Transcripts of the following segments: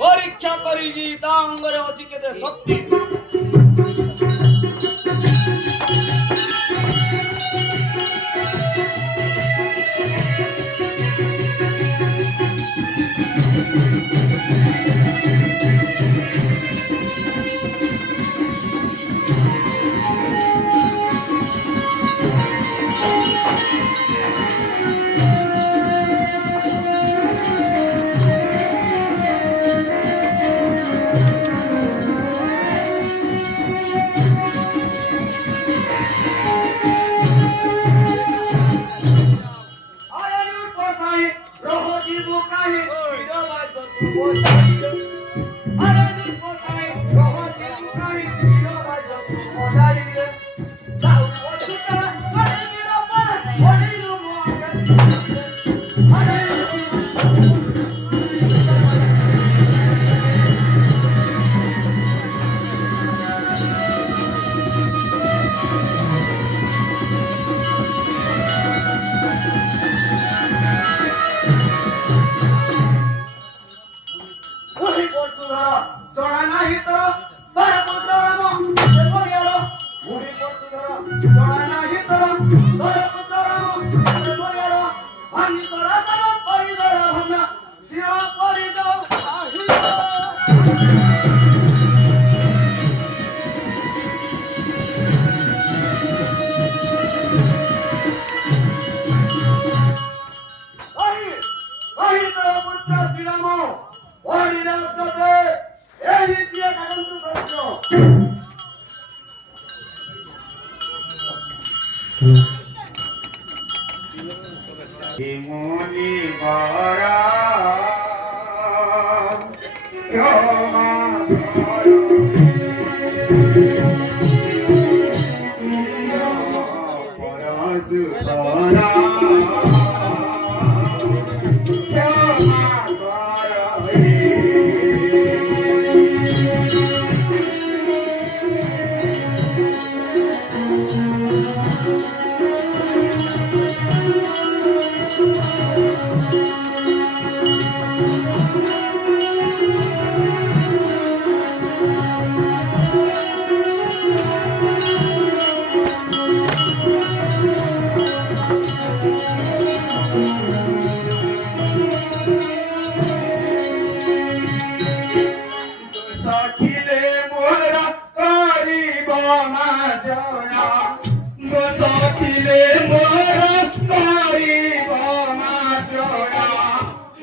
পরীক্ষা করিবি তা অঙ্গরে অছি কেতে শক্তি।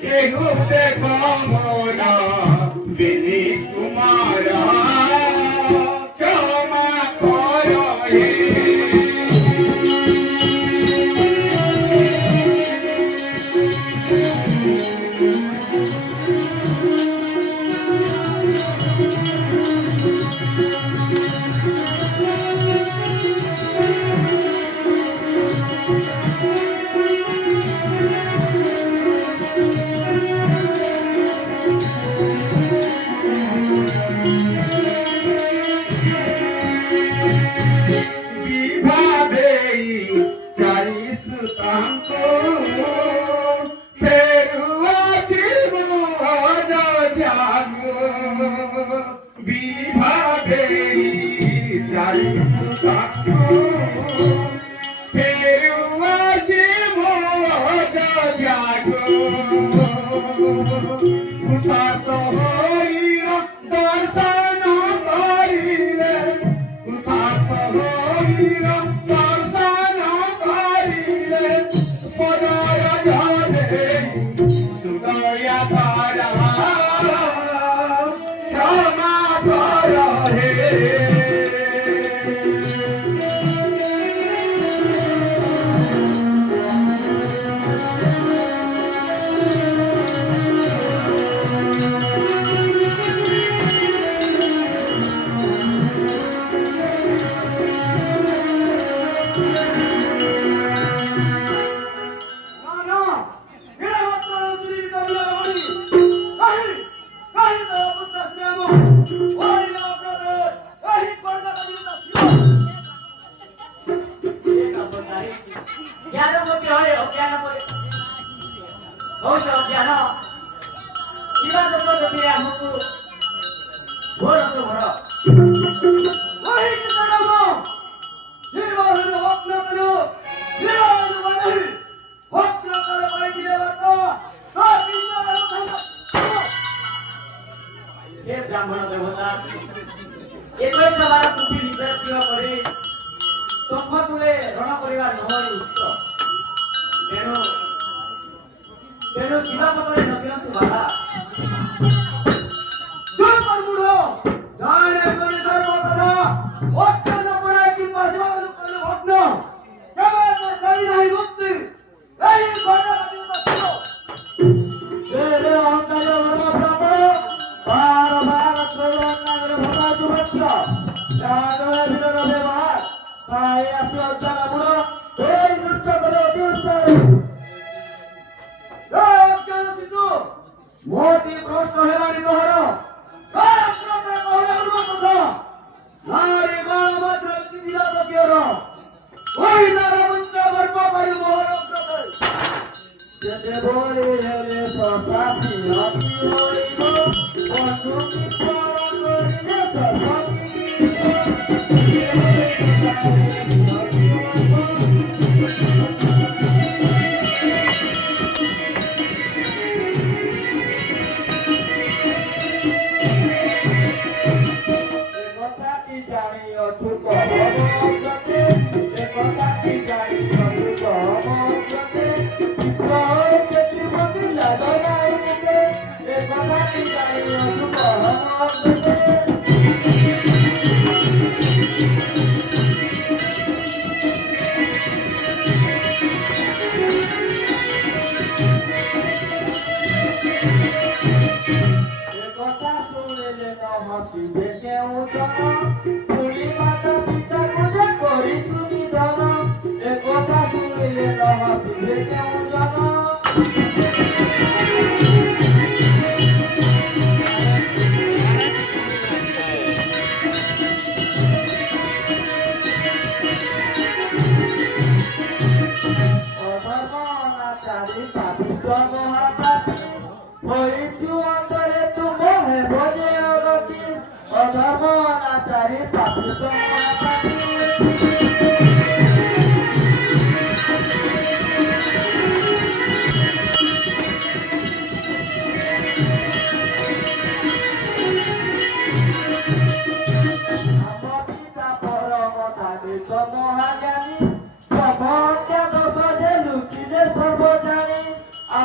केहू देखो मोरा विनी तुम्हारा क्षमा करो हे ब्राह्मण देवता एकैस बार पुथि निश्चय करे तम्फतुले रण करिवा नहरी उच्च तेणु तेणु जीवा पतरे नदियन्तु बाधा चुप कर बुढ़ो जाने सुनी सर्व कथा वक्त न पड़े कि पासवान कर भग्न कबे न जाई नहीं मुक्ति नहीं बड़ा रवि का सुनो तेरे अहंकार वर्म ब्राह्मण बार बार त्रिलोकनगर भगा जुवत्य जागवे विनर व्यवहार ताई आसि अज्ञान बुढ़ो এই নৃত্য করে অতি উৎসাহ অজ্ঞান শিশু মোতি প্রশ্ন হেলানি তহর নারী গণ মাত্র চিঠিরা তকিয়র ওই তারা মন্ত্র গর্ব পারি মোহর যেতে বলি হেলে সসাসি অতি হইব বন্ধু বিস্ফোরণ করিলে সসাসি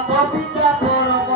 Bobita,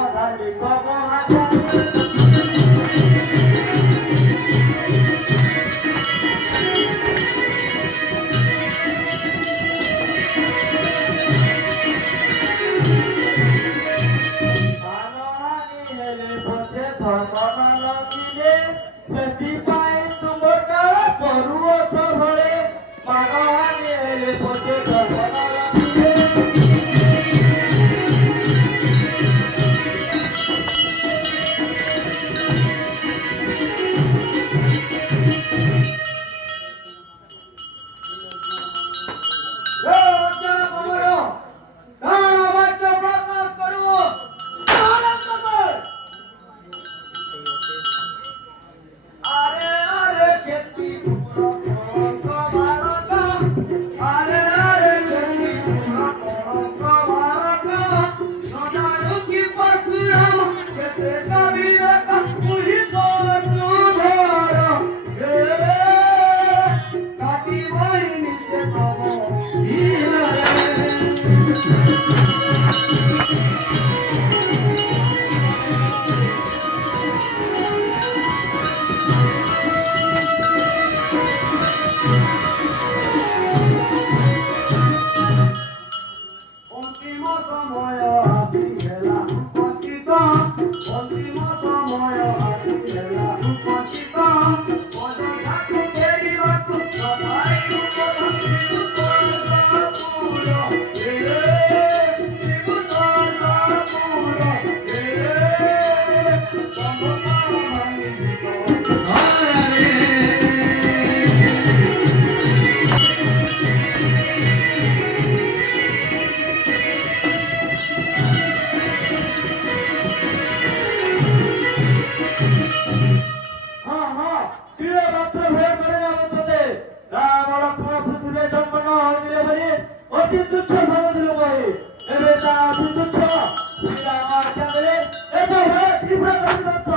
ଆସିବା ବେଳେ ଏ ତ ଭାଇ ତ୍ରିପୁରା କରିଦଛ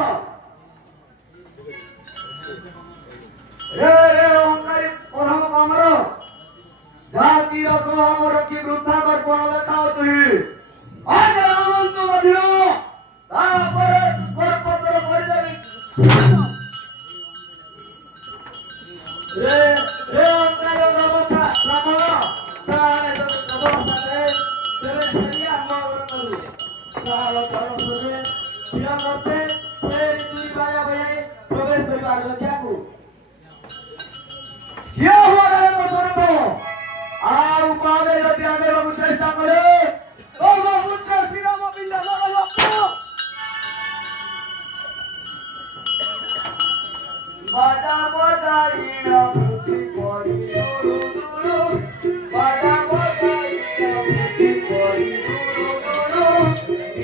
रे ओंकारी प्रथम कामर जाति रसो हमर की वृथा दर्पण देखाओ तुही आज रामंत मधिर तापर परपत्र परिदरी रे ओंकारी प्रभुता रामण प्राण प्रभुताते तेरे छलिया हमर करू साल परसरे शिरा करते फेर तुई पाया भई प्रवेश करिबा अयोध्याକୁ क्या हुआ है बसर को आ उपादे यदि आगे लोग चेष्टा करे तो बहुपुत्र श्री राम बिंदा लगा बाजा बजाई रामुखी पड़ी दुरु दुरु बाजा बजाई रामुखी पड़ी दुरु दुरु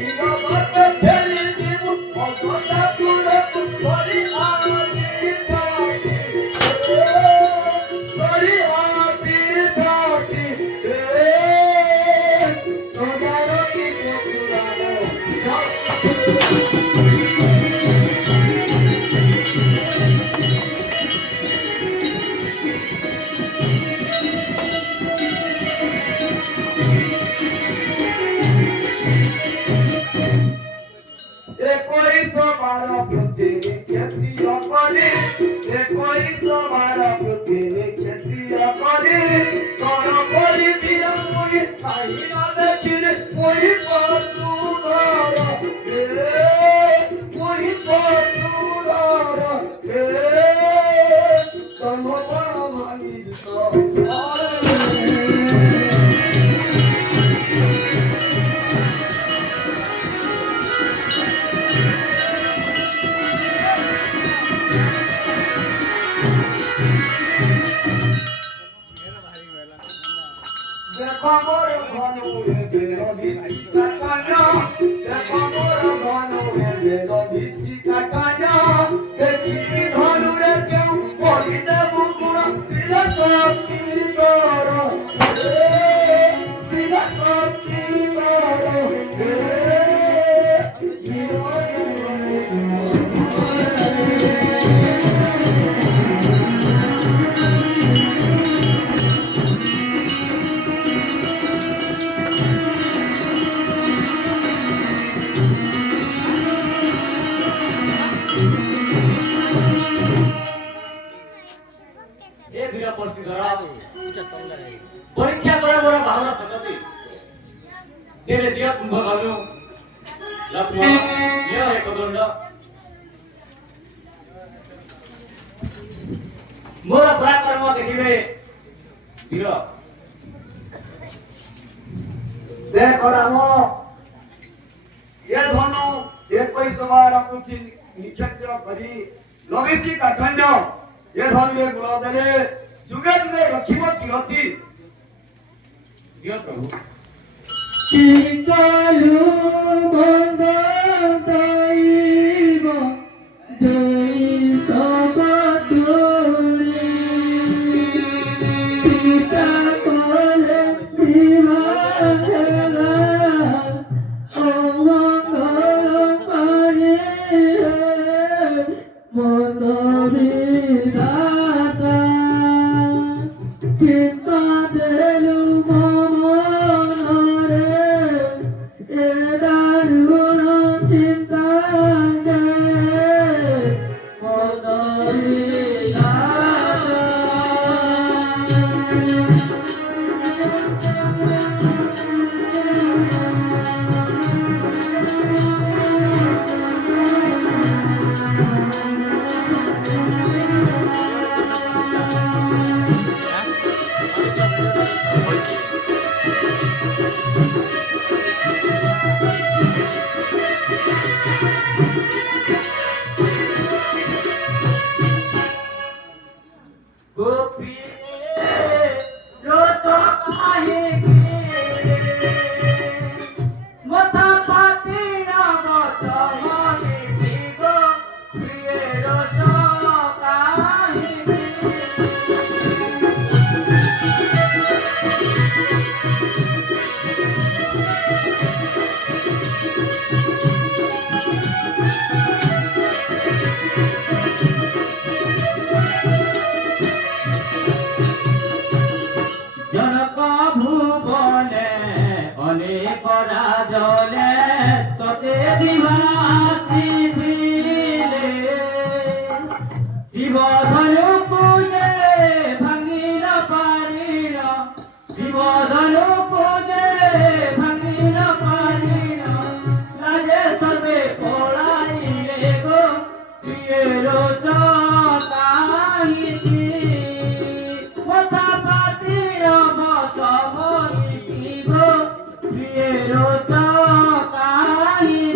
इगा बात फेरी जीव अगोता तुरे पड़ी आनी छाती बड़ी आती छाती तो जानो की कोसुरानो পরীক্ষা করে বড় ভালো সততি দেবে দিয়া কুম্ভ ভালো লক্ষ্মণ ইয়ে এক দণ্ড মোর পরাক্রম দেখিবে বীর देख राम ये धनु 21 बार पृथ्वी निक्षेप करी लगिछि काठंड ये धनु ये गुण देले जुगे जुगे रखिब किरति दियो प्रभु चिकालु मंगताइब जय सबतुली पिता कोले श्रीवाचला ओमंगल पारे मोदविदाता कृपा देलु ममनरे एदार দিবা আসিলে শিব ধনুকু যে ভাঙি ন পারিল শিব ধনুকু যে ভাঙি ন পারিল লাজে সর্বে পড়াইলে গো প্রিয়ের কাহিনী কথা পাতিল বসমনি গো প্রিয়ের কাহিনী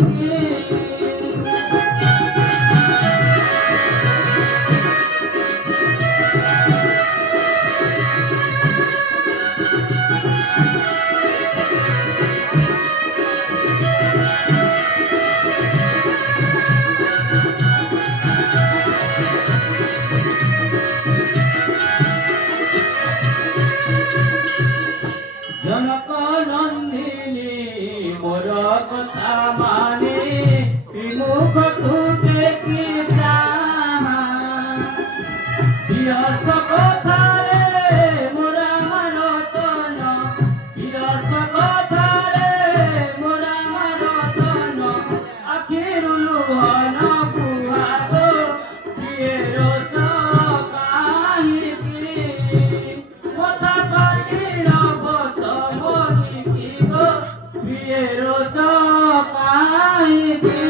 জনক নন্দিনী মোর কথা মানে বিমুখ টুটে কি বিরস কথারে মোরা মানতন বিরস কথারে মোরা মানতন আখির লুহন বুহাগ প্রিয়ের কাহিনী কথা পাতিল বসমনি গো প্রিয়ের কাহিনী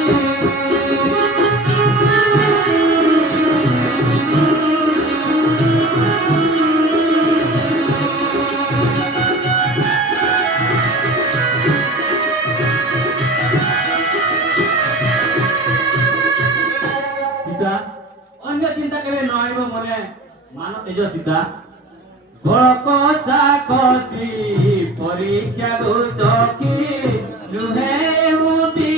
সীতা অন্য চিন্তা কেবে নহিব মনে মান তেজ সীতা কষা কষি পরীক্ষা চকি লুহে উঠি